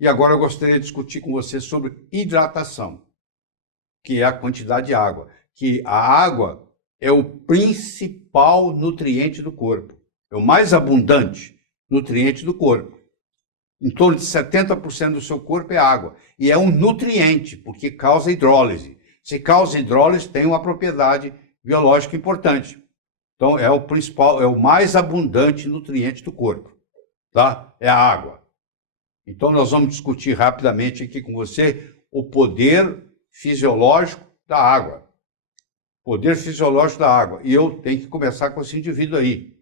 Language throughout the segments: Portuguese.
E agora eu gostaria de discutir com você sobre hidratação, que é a quantidade de água. Que a água é o principal nutriente do corpo, é o mais abundante nutriente do corpo. Em torno de 70% do seu corpo é água. E é um nutriente, porque causa hidrólise. Se causa hidrólise, tem uma propriedade biológica importante. Então, é o principal, é o mais abundante nutriente do corpo, tá? É a água. Então, nós vamos discutir rapidamente aqui com você o poder fisiológico da água. Poder fisiológico da água. E eu tenho que começar com esse indivíduo aí.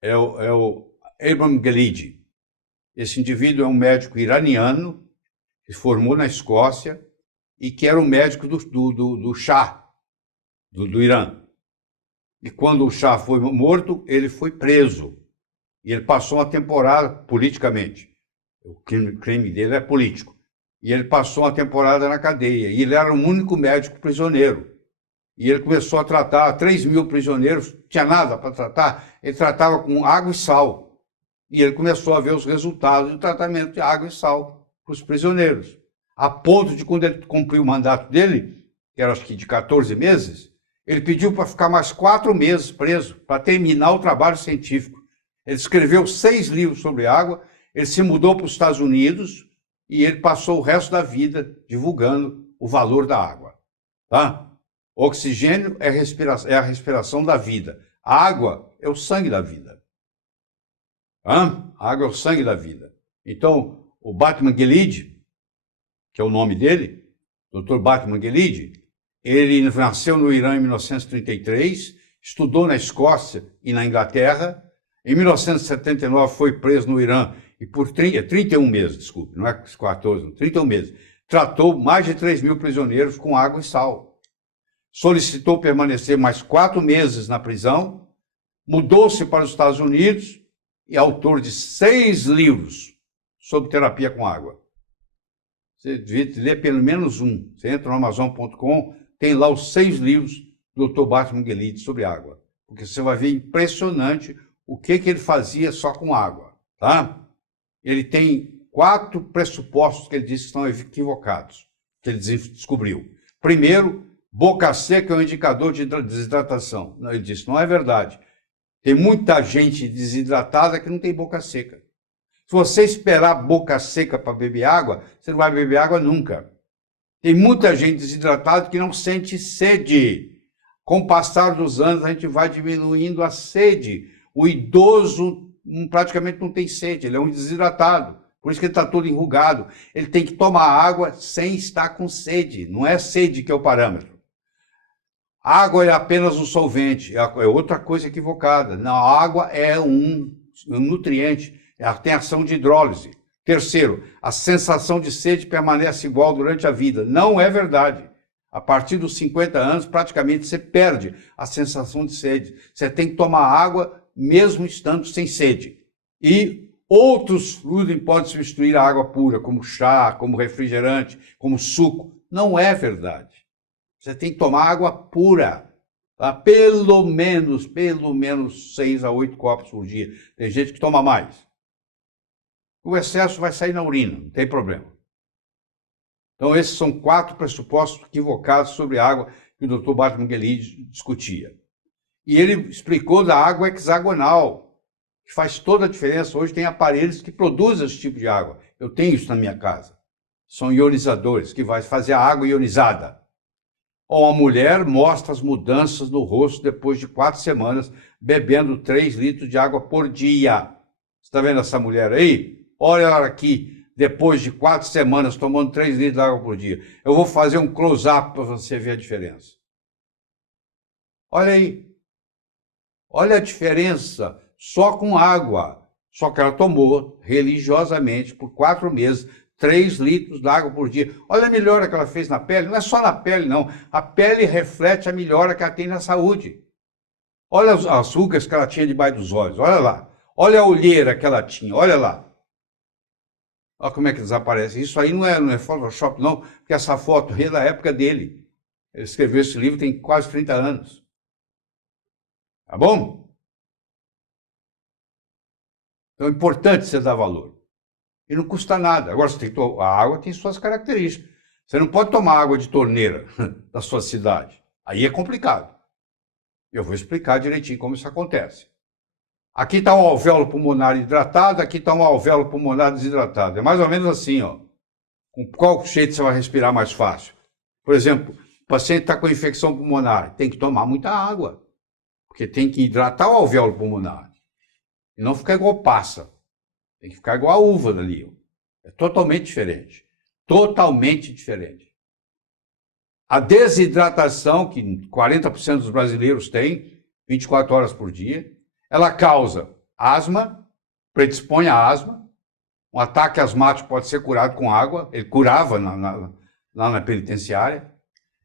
É o Abraham Gelidi. Esse indivíduo é um médico iraniano que formou na Escócia e que era o médico do Shah, do Irã. E quando o Shah foi morto, ele foi preso. E ele passou uma temporada politicamente. O crime dele é político. E ele passou uma temporada na cadeia. E ele era o único médico prisioneiro. E ele começou a tratar 3.000 prisioneiros, não tinha nada para tratar, ele tratava com água e sal. E ele começou a ver os resultados do tratamento de água e sal para os prisioneiros. A ponto de, quando ele cumpriu o mandato dele, que era acho que de 14 meses, ele pediu para ficar mais 4 meses preso, para terminar o trabalho científico. Ele escreveu 6 livros sobre água, ele se mudou para os Estados Unidos e ele passou o resto da vida divulgando o valor da água. Tá? O oxigênio é a respiração da vida. A água é o sangue da vida. A água é o sangue da vida. Então, o Batman Gelidi, que é o nome dele, Dr. Batman Gelidi, ele nasceu no Irã em 1933, estudou na Escócia e na Inglaterra. Em 1979 foi preso no Irã e por 31 meses, desculpe, não é 14, não, 31 meses, tratou mais de 3.000 prisioneiros com água e sal. Solicitou permanecer mais 4 meses na prisão, mudou-se para os Estados Unidos e é autor de 6 livros sobre terapia com água. Você devia ler pelo menos um. Você entra no Amazon.com, tem lá os 6 livros do Dr. Batman Gelidi sobre água. Porque você vai ver impressionante o que ele fazia só com água. Tá? Ele tem 4 pressupostos que ele diz que estão equivocados, que ele descobriu. Primeiro, boca seca é um indicador de desidratação. Ele disse, não é verdade. Tem muita gente desidratada que não tem boca seca. Se você esperar boca seca para beber água, você não vai beber água nunca. Tem muita gente desidratada que não sente sede. Com o passar dos anos, a gente vai diminuindo a sede. O idoso praticamente não tem sede, ele é um desidratado. Por isso que ele está todo enrugado. Ele tem que tomar água sem estar com sede. Não é sede que é o parâmetro. A água é apenas um solvente, é outra coisa equivocada. Não, a água é um nutriente, tem ação de hidrólise. Terceiro, a sensação de sede permanece igual durante a vida. Não é verdade. A partir dos 50 anos, praticamente você perde a sensação de sede. Você tem que tomar água mesmo estando sem sede. E outros fluidos podem substituir a água pura, como chá, como refrigerante, como suco. Não é verdade. Você tem que tomar água pura. Tá? Pelo menos 6 a 8 copos por dia. Tem gente que toma mais. O excesso vai sair na urina, não tem problema. Então, esses são 4 pressupostos equivocados sobre a água que o Dr. Batman Gelidi discutia. E ele explicou da água hexagonal, que faz toda a diferença. Hoje tem aparelhos que produzem esse tipo de água. Eu tenho isso na minha casa. São ionizadores, que vai fazer a água ionizada. Ou a mulher mostra as mudanças no rosto depois de 4 semanas, bebendo 3 litros de água por dia. Você está vendo essa mulher aí? Olha ela aqui, depois de 4 semanas, tomando 3 litros de água por dia. Eu vou fazer um close-up para você ver a diferença. Olha aí. Olha a diferença só com água. Só que ela tomou religiosamente por 4 meses 3 litros de água por dia. Olha a melhora que ela fez na pele. Não é só na pele, não. A pele reflete a melhora que ela tem na saúde. Olha as rugas que ela tinha debaixo dos olhos. Olha lá. Olha a olheira que ela tinha. Olha lá. Olha como é que desaparece. Isso aí não é Photoshop, não. Porque essa foto é da época dele. Ele escreveu esse livro tem quase 30 anos. Tá bom? Então é importante você dar valor. e não custa nada. Agora, a água tem suas características. Você não pode tomar água de torneira da sua cidade. Aí é complicado. Eu vou explicar direitinho como isso acontece. Aqui está um alvéolo pulmonar hidratado, aqui está um alvéolo pulmonar desidratado. É mais ou menos assim, ó. Com qual jeito você vai respirar mais fácil? Por exemplo, o paciente está com infecção pulmonar, tem que tomar muita água, porque tem que hidratar o alvéolo pulmonar. E não ficar igual passa. Tem que ficar igual a uva dali. Ó. É totalmente diferente. Totalmente diferente. A desidratação, que 40% dos brasileiros têm, 24 horas por dia, ela causa asma, predispõe a asma. Um ataque asmático pode ser curado com água, ele curava lá na penitenciária.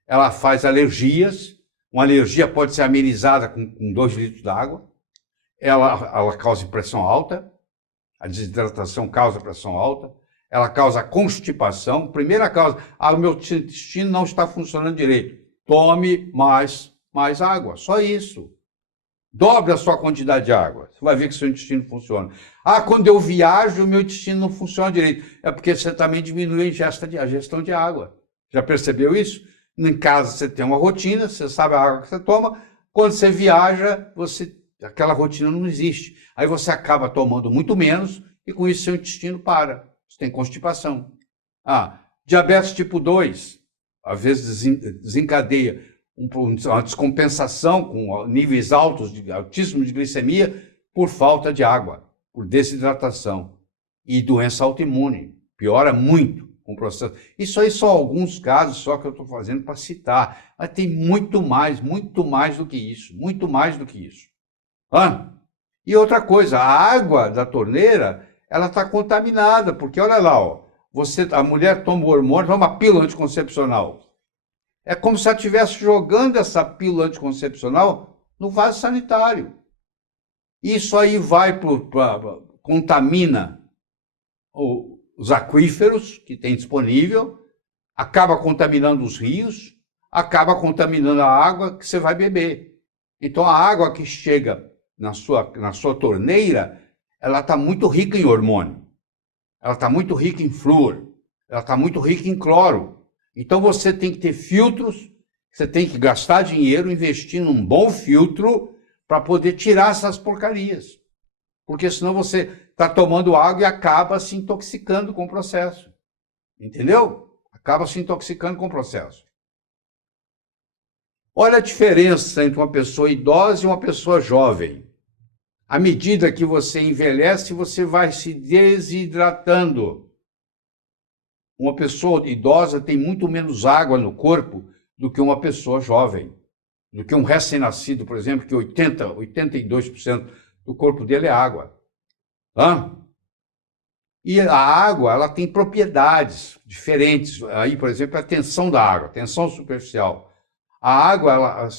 Ela faz alergias, uma alergia pode ser amenizada com 2 litros d'água. Ela causa pressão alta, a desidratação causa pressão alta. Ela causa constipação. Primeira causa, o meu intestino não está funcionando direito. Tome mais água, só isso. Dobre a sua quantidade de água. Você vai ver que seu intestino funciona. Quando eu viajo, o meu intestino não funciona direito. É porque você também diminui a gestão de água. Já percebeu isso? Em casa você tem uma rotina, você sabe a água que você toma. Quando você viaja, aquela rotina não existe. Aí você acaba tomando muito menos e com isso seu intestino para. Você tem constipação. Diabetes tipo 2, às vezes desencadeia uma descompensação com níveis altíssimos de glicemia por falta de água, por desidratação. E doença autoimune, piora muito com o processo. Isso aí são alguns casos só que eu estou fazendo para citar, mas tem muito mais do que isso, muito mais do que isso. E outra coisa, a água da torneira, ela está contaminada, porque olha lá, ó, a mulher toma o hormônio, toma uma pílula anticoncepcional. É como se ela estivesse jogando essa pílula anticoncepcional no vaso sanitário. Isso aí contamina os aquíferos que tem disponível, acaba contaminando os rios, acaba contaminando a água que você vai beber. Então a água que chega na sua torneira, ela está muito rica em hormônio, ela está muito rica em flúor, ela está muito rica em cloro. Então você tem que ter filtros, você tem que gastar dinheiro, investir num bom filtro para poder tirar essas porcarias. Porque senão você está tomando água e acaba se intoxicando com o processo. Entendeu? Acaba se intoxicando com o processo. Olha a diferença entre uma pessoa idosa e uma pessoa jovem. À medida que você envelhece, você vai se desidratando. Uma pessoa idosa tem muito menos água no corpo do que uma pessoa jovem. Do que um recém-nascido, por exemplo, que 82% do corpo dele é água. E a água, ela tem propriedades diferentes. Aí, por exemplo, a tensão da água, tensão superficial. A água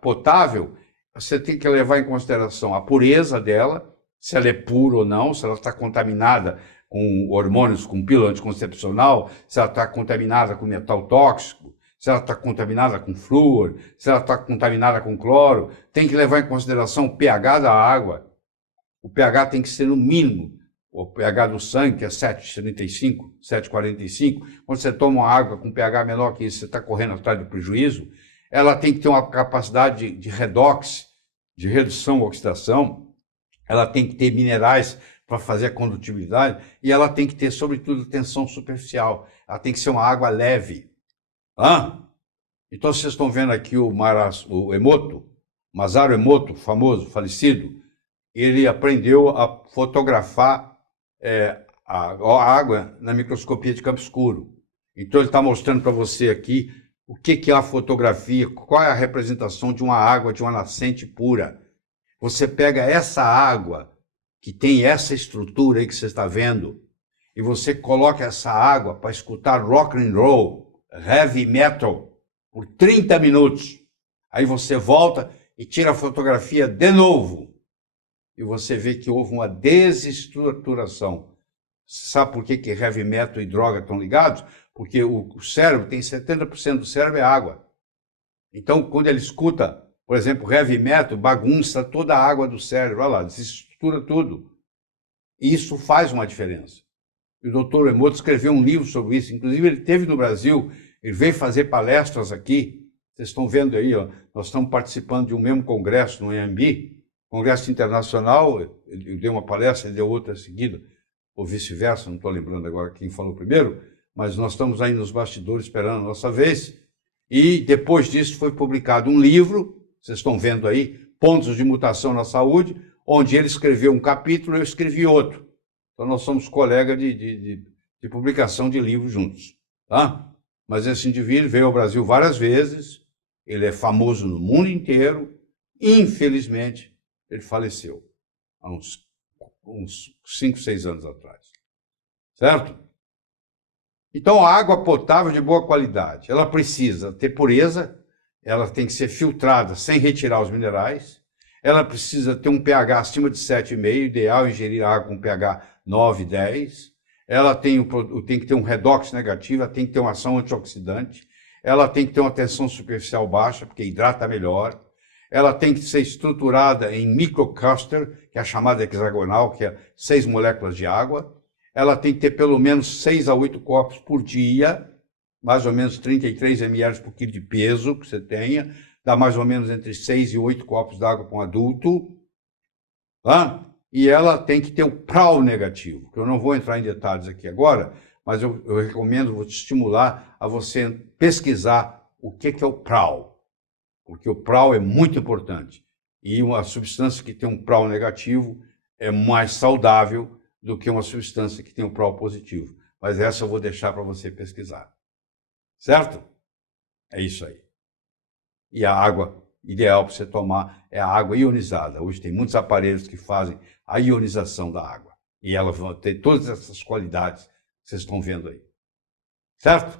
potável, você tem que levar em consideração a pureza dela, se ela é pura ou não, se ela está contaminada com hormônios, com pílula anticoncepcional, se ela está contaminada com metal tóxico, se ela está contaminada com flúor, se ela está contaminada com cloro. Tem que levar em consideração o pH da água. O pH tem que ser no mínimo. O pH do sangue, que é 7,35, 7,45. Quando você toma uma água com pH menor que isso, você está correndo atrás do prejuízo. Ela tem que ter uma capacidade de redox, de redução ou oxidação. Ela tem que ter minerais para fazer a condutibilidade. E ela tem que ter, sobretudo, tensão superficial. Ela tem que ser uma água leve. Então, vocês estão vendo aqui o Emoto, Masaru Emoto, famoso, falecido. Ele aprendeu a fotografar a água na microscopia de campo escuro. Então, ele está mostrando para você aqui o que é a fotografia, qual é a representação de uma água, de uma nascente pura. Você pega essa água, que tem essa estrutura aí que você está vendo, e você coloca essa água para escutar rock and roll, heavy metal, por 30 minutos. Aí você volta e tira a fotografia de novo. E você vê que houve uma desestruturação. Sabe por que heavy metal e droga estão ligados? Porque o cérebro tem 70% do cérebro é água. Então, quando ele escuta, por exemplo, heavy metal, bagunça toda a água do cérebro, olha lá, desestrutura tudo. E isso faz uma diferença. E o doutor Emoto escreveu um livro sobre isso. Inclusive, ele esteve no Brasil, ele veio fazer palestras aqui. Vocês estão vendo aí, ó, nós estamos participando de um mesmo congresso no IMB, Congresso Internacional. Ele deu uma palestra, ele deu outra seguida, ou vice-versa, não estou lembrando agora quem falou primeiro, mas nós estamos aí nos bastidores esperando a nossa vez. E depois disso foi publicado um livro, vocês estão vendo aí, Pontos de Mutação na Saúde, onde ele escreveu um capítulo e eu escrevi outro. Então nós somos colegas de publicação de livros juntos. Tá? Mas esse indivíduo veio ao Brasil várias vezes, ele é famoso no mundo inteiro, infelizmente ele faleceu há uns 5, 6 anos atrás. Certo? Então, a água potável de boa qualidade, ela precisa ter pureza, ela tem que ser filtrada sem retirar os minerais, ela precisa ter um pH acima de 7,5, ideal ingerir água com pH 9, 10, ela tem que ter um redox negativo, ela tem que ter uma ação antioxidante, ela tem que ter uma tensão superficial baixa, porque hidrata melhor, ela tem que ser estruturada em microcluster, que é a chamada hexagonal, que é 6 moléculas de água, ela tem que ter pelo menos 6 a 8 copos por dia, mais ou menos 33 ml por quilo de peso que você tenha, dá mais ou menos entre 6 e 8 copos d'água para um adulto. Tá? E ela tem que ter o PRAL negativo, que eu não vou entrar em detalhes aqui agora, mas eu recomendo, vou te estimular a você pesquisar o que é o PRAL, porque o PRAL é muito importante. E uma substância que tem um PRAL negativo é mais saudável do que uma substância que tem um PRAL positivo. Mas essa eu vou deixar para você pesquisar. Certo? É isso aí. E a água ideal para você tomar é a água ionizada. Hoje tem muitos aparelhos que fazem a ionização da água. E ela vai ter todas essas qualidades que vocês estão vendo aí. Certo?